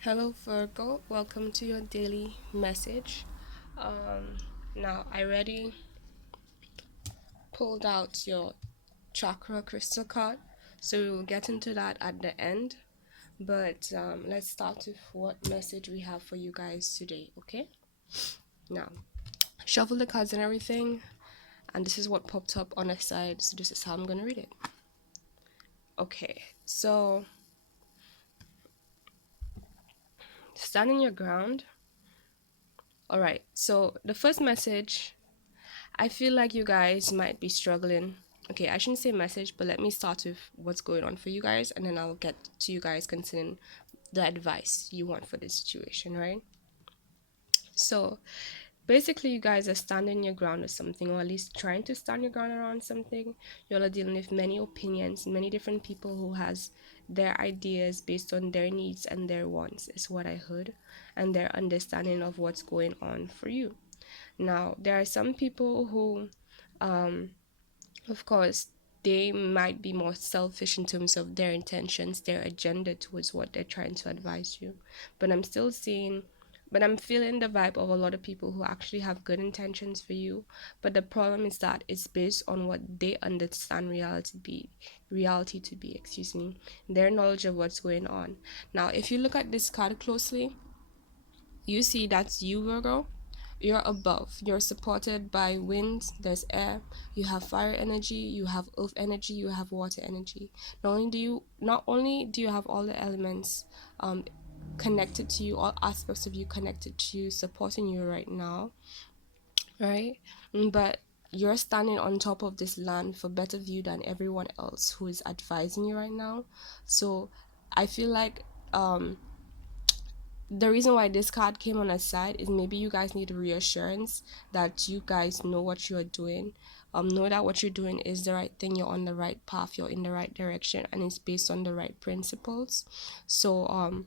Hello, Virgo. Welcome to your daily message. Um, Now, I already pulled out your chakra crystal card, so we will get into that at the end. But let's start with what message we have for you guys today, okay? Now, shuffle the cards and everything, and this is what popped up on the side, so this is how I'm gonna read it. Okay, so standing your ground. All right, so the first message, I feel like you guys might be struggling. Okay, I shouldn't say message, but let me start with what's going on for you guys, and then I'll get to you guys concerning the advice you want for this situation, right? So basically, you guys are standing your ground or something, or at least trying to stand your ground around something. You're dealing with many opinions, many different people who has their ideas based on their needs and their wants, is what I heard, and their understanding of what's going on for you. Now, there are some people who um, of course, they might be more selfish in terms of their intentions, their agenda towards what they're trying to advise you. But I'm still seeing, but I'm feeling the vibe of a lot of people who actually have good intentions for you. But the problem is that it's based on what they understand reality to be, excuse me, their knowledge of what's going on. Now, if you look at this card closely, you see that's you, Virgo. You're above. You're supported by wind, there's air, you have fire energy, you have earth energy, you have water energy. Not only do you have all the elements connected to you, all aspects of you connected to you, supporting you right now, right? But you're standing on top of this land for better view than everyone else who is advising you right now. So I feel like the reason why this card came on a side is maybe you guys need reassurance that you guys know what you're doing. Know that what you're doing is the right thing, you're on the right path, you're in the right direction, and it's based on the right principles. So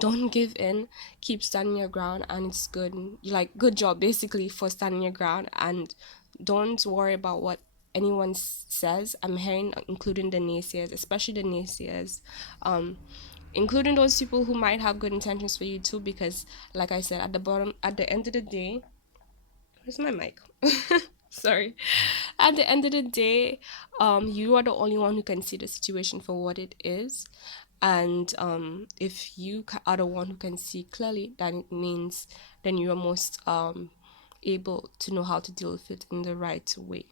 don't give in, keep standing your ground, and it's good. Like, good job basically for standing your ground, and don't worry about what anyone says. I'm hearing, including the naysayers, especially the naysayers, including those people who might have good intentions for you too, because like I said, at the end of the day, where's my mic? Sorry. At the end of the day, you are the only one who can see the situation for what it is. And if you are the one who can see clearly, then it means then you are most able to know how to deal with it in the right way.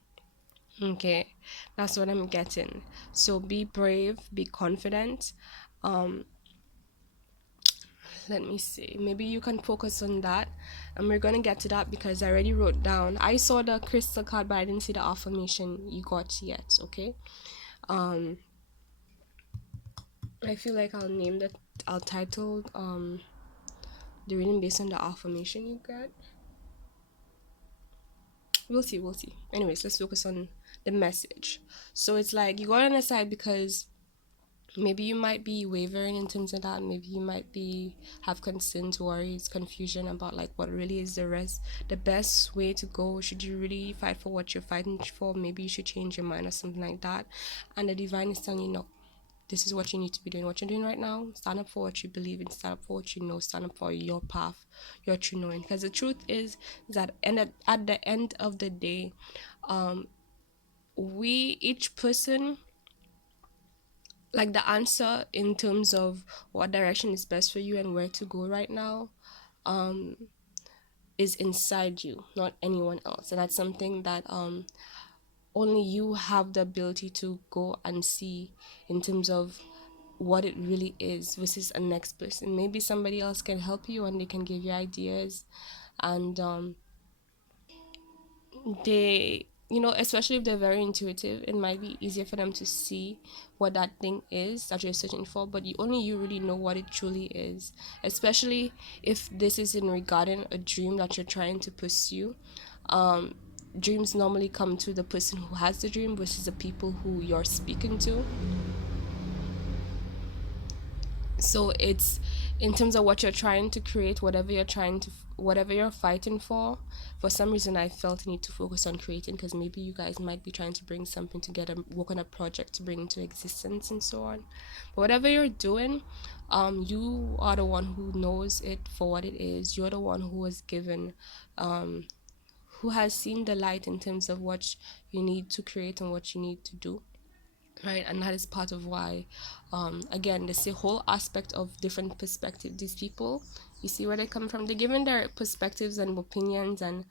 Okay, that's what I'm getting. So be brave, be confident. Um, Let me see. Maybe you can focus on that. And we're gonna get to that because I already wrote down. I saw the crystal card, but I didn't see the affirmation you got yet. Okay. Um, I feel like I'll title the reading based on the affirmation you got. We'll see. Anyways, let's focus on the message. So it's like you got on the side because maybe you might be wavering in terms of that. Maybe you might be have concerns, worries, confusion about like what really is the best way to go. Should you really fight for what you're fighting for? Maybe you should change your mind or something like that. And the divine is telling you, no, this is what you need to be doing. What you're doing right now, stand up for what you believe in, stand up for what you know, stand up for your path, your true knowing. Because the truth is that, and at the end of the day, we each person, like, the answer in terms of what direction is best for you and where to go right now is inside you, not anyone else. And that's something that only you have the ability to go and see in terms of what it really is versus a next person. Maybe somebody else can help you and they can give you ideas, and they, especially if they're very intuitive, it might be easier for them to see what that thing is that you're searching for, but only you really know what it truly is, especially if this is in regarding a dream that you're trying to pursue. Dreams normally come to the person who has the dream versus the people who you're speaking to. So in terms of what you're trying to create, whatever you're fighting for some reason I felt a need to focus on creating, because maybe you guys might be trying to bring something together, work on a project to bring into existence and so on. But whatever you're doing, you are the one who knows it for what it is. You're the one who was given, who has seen the light in terms of what you need to create and what you need to do, right? And that is part of why, again, there's a whole aspect of different perspective. These people, you see where they come from, they're given their perspectives and opinions and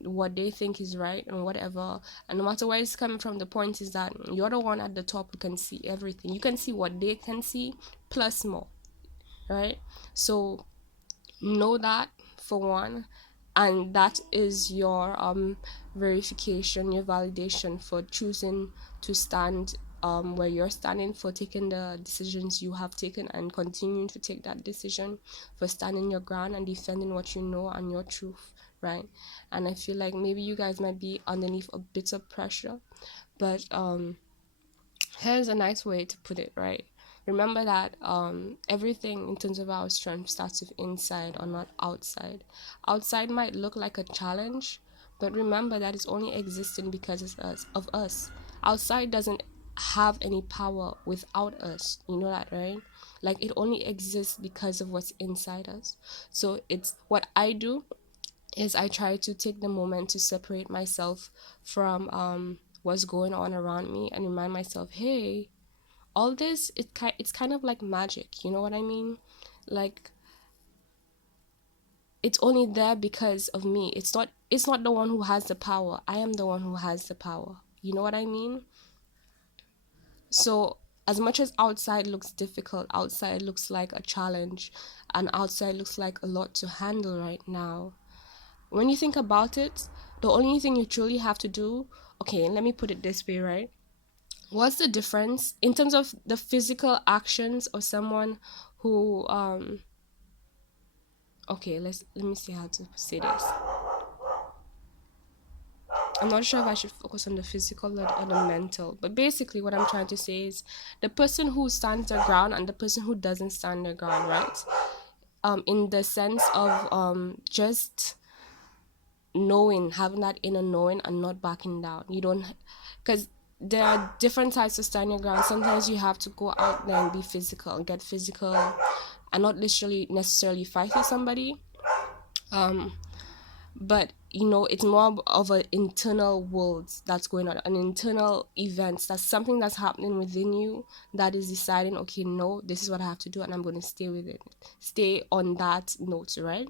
what they think is right and whatever, and no matter where it's coming from, the point is that you're the one at the top who can see everything. You can see what they can see plus more, right? So know that, for one, and that is your verification, your validation for choosing to stand where you're standing, for taking the decisions you have taken and continuing to take that decision, for standing your ground and defending what you know and your truth, right? And I feel like maybe you guys might be underneath a bit of pressure, but here's a nice way to put it, right? Remember that everything in terms of our strength starts with inside or not outside. Outside might look like a challenge, but remember that it's only existing because of us. Outside doesn't have any power without us. You know that, right? Like, it only exists because of what's inside us. So it's what I do is I try to take the moment to separate myself from what's going on around me and remind myself, hey, all this, it's kind of like magic, you know what I mean? Like, it's only there because of me. It's not the one who has the power. I am the one who has the power. You know what I mean? So as much as outside looks difficult, outside looks like a challenge, and outside looks like a lot to handle right now, when you think about it, the only thing you truly have to do, okay, let me put it this way, right? What's the difference in terms of the physical actions of someone who okay, let me see how to say this. I'm not sure if I should focus on the physical or the mental, but basically what I'm trying to say is the person who stands their ground and the person who doesn't stand their ground, right? In the sense of just knowing, having that inner knowing and not backing down. You don't, because there are different types of stand your ground. Sometimes you have to go out there and be physical and get physical and not literally necessarily fight with somebody. But it's more of an internal world that's going on, an internal event, that's something that's happening within you that is deciding, okay, no, this is what I have to do and I'm going to stay with it, stay on that note, right?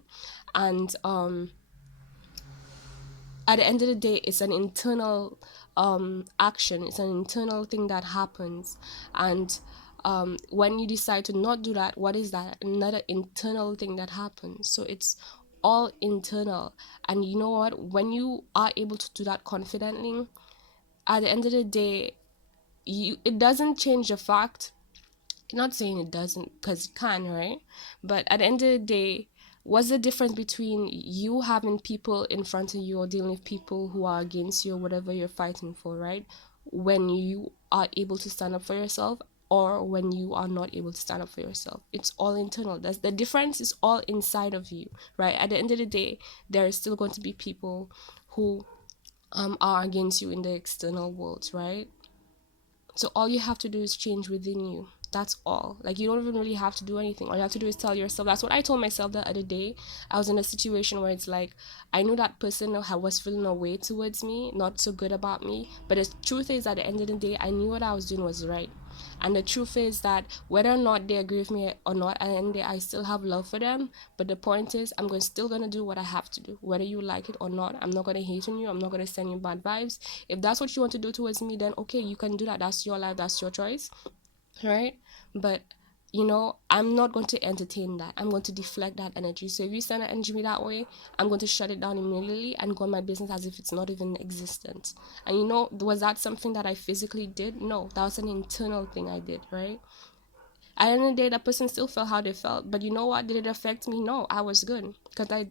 And at the end of the day, it's an internal action. It's an internal thing that happens. And when you decide to not do that, what is that? Another internal thing that happens. So it's all internal. And you know what? When you are able to do that confidently, at the end of the day, it doesn't change the fact. Not saying it doesn't, because it can, right? But at the end of the day, what's the difference between you having people in front of you or dealing with people who are against you or whatever you're fighting for, right? When you are able to stand up for yourself or when you are not able to stand up for yourself. It's all internal. That's the difference, is all inside of you, right? At the end of the day, there is still going to be people who are against you in the external world, right? So all you have to do is change within you. That's all. Like, you don't even really have to do anything. All you have to do is tell yourself. That's what I told myself the other day. I was in a situation where it's like, I knew that person was feeling a way towards me, not so good about me. But the truth is, at the end of the day, I knew what I was doing was right. And the truth is that whether or not they agree with me or not, at the end of the day, I still have love for them. But the point is, still going to do what I have to do. Whether you like it or not, I'm not going to hate on you. I'm not going to send you bad vibes. If that's what you want to do towards me, then okay, you can do that. That's your life. That's your choice. Right? But I'm not going to entertain that. I'm going to deflect that energy. So if you send that energy that way, I'm going to shut it down immediately and go on my business as if it's not even existent. And was that something that I physically did? No, that was an internal thing I did, right? At the end of the day, that person still felt how they felt. But you know what? Did it affect me? No, I was good. Because I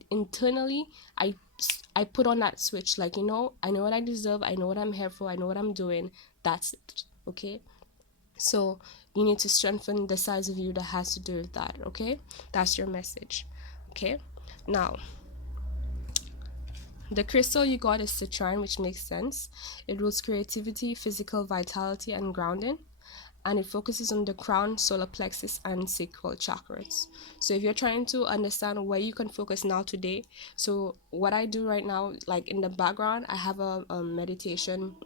put on that switch. Like, I know what I deserve. I know what I'm here for. I know what I'm doing. That's it. Okay? So you need to strengthen the size of you that has to do with that. Okay, that's your message. Okay, now the crystal you got is citrine, which makes sense. It rules creativity, physical vitality, and grounding, and it focuses on the crown, solar plexus, and sacral chakras. So if you're trying to understand where you can focus now today, so what I do right now, like in the background, I have a meditation,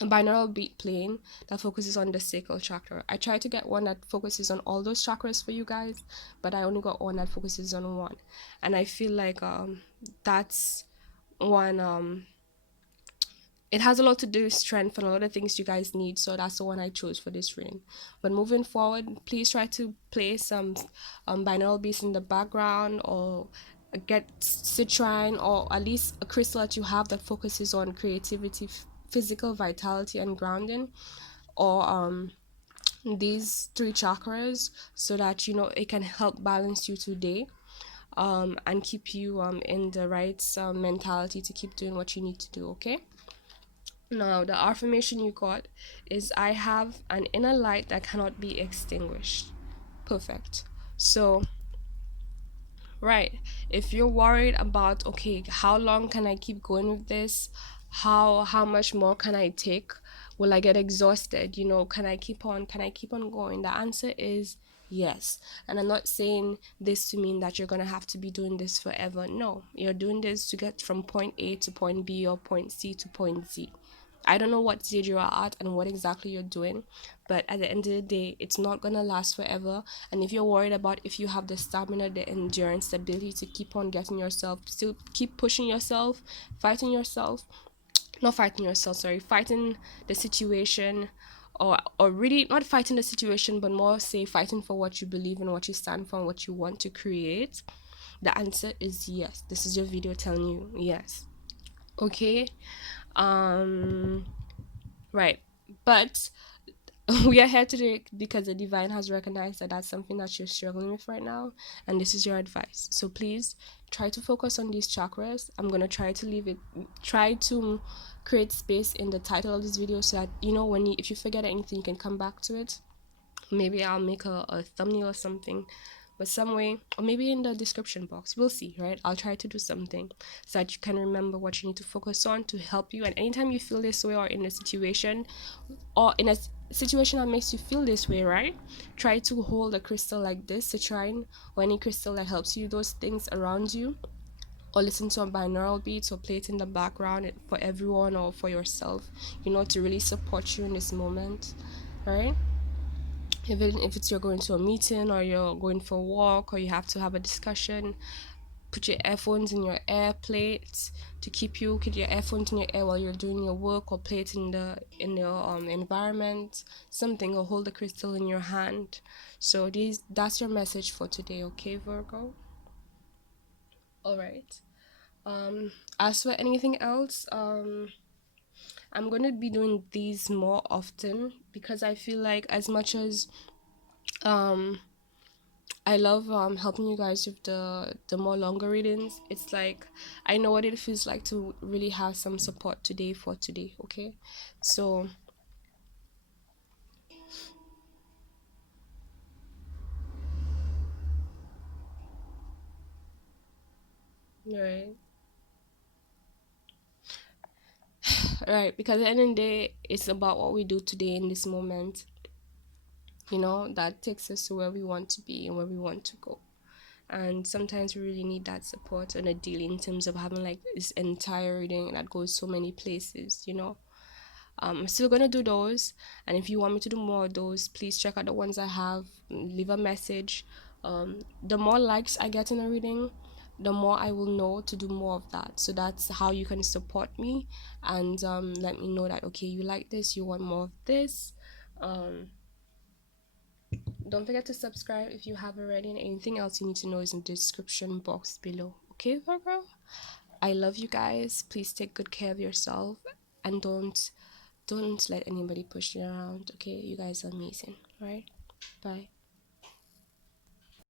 a binaural beat playing that focuses on the sacral chakra. I try to get one that focuses on all those chakras for you guys, but I only got one that focuses on one, and I feel like that's one it has a lot to do with strength and a lot of things you guys need, so that's the one I chose for this reading. But moving forward, please try to play some binaural beats in the background, or get citrine, or at least a crystal that you have that focuses on creativity, physical vitality, and grounding, or these three chakras, so that you know it can help balance you today, and keep you in the right mentality to keep doing what you need to do. Okay, now, the affirmation you got is, I have an inner light that cannot be extinguished. Perfect. So, right, if you're worried about, okay, how long can I keep going with this? How much more can I take? Will I get exhausted? You know, can I keep on? Can I keep on going? The answer is yes. And I'm not saying this to mean that you're going to have to be doing this forever. No, you're doing this to get from point A to point B, or point C to point Z. I don't know what stage you are at and what exactly you're doing, but at the end of the day, it's not gonna last forever. And if you're worried about if you have the stamina, the endurance, the ability to keep on getting yourself, still keep pushing yourself, fighting yourself, not fighting yourself, sorry, fighting the situation, or really not fighting the situation, but more say fighting for what you believe in, what you stand for, and what you want to create. The answer is yes. This is your video telling you yes. Okay. Um Right. But we are here today because the divine has recognized that that's something that you're struggling with right now, and this is your advice. So please try to focus on these chakras. I'm going to try to leave it, try to create space in the title of this video, so that you know when you, if you forget anything, you can come back to it. Maybe I'll make a thumbnail or something, but some way, or maybe in the description box, we'll see. Right, I'll try to do something so that you can remember what you need to focus on to help you. And anytime you feel this way, or in a situation, or in a situation that makes you feel this way, right, try to hold a crystal like this, to try, or any crystal that helps you, those things around you, or listen to a binaural beat, or play it in the background for everyone or for yourself, you know, to really support you in this moment. Right, even if it's you're going to a meeting, or you're going for a walk, or you have to have a discussion, put your earphones in your ear, play it to keep you, keep your earphones in your ear while you're doing your work, or play it in your environment, something, or hold the crystal in your hand. So that's your message for today. Okay, Virgo. All right. As for anything else, I'm gonna be doing these more often, because I feel like, as much as um I love helping you guys with the more longer readings, it's like I know what it feels like to really have some support today for today. Okay, so right, right, because at the end of the day, it's about what we do today in this moment. You know, that takes us to where we want to be and where we want to go. And sometimes we really need that support on a daily, in terms of having like this entire reading that goes so many places. You know, I'm still gonna do those, and if you want me to do more of those, please check out the ones I have. Leave a message. The more likes I get in a reading, the more I will know to do more of that. So that's how you can support me, and let me know that, okay, you like this, you want more of this. Um, don't forget to subscribe if you have already, and anything else you need to know is in the description box below. Okay, Virgo? I love you guys. Please take good care of yourself, and don't let anybody push you around. Okay, you guys are amazing. All right, bye.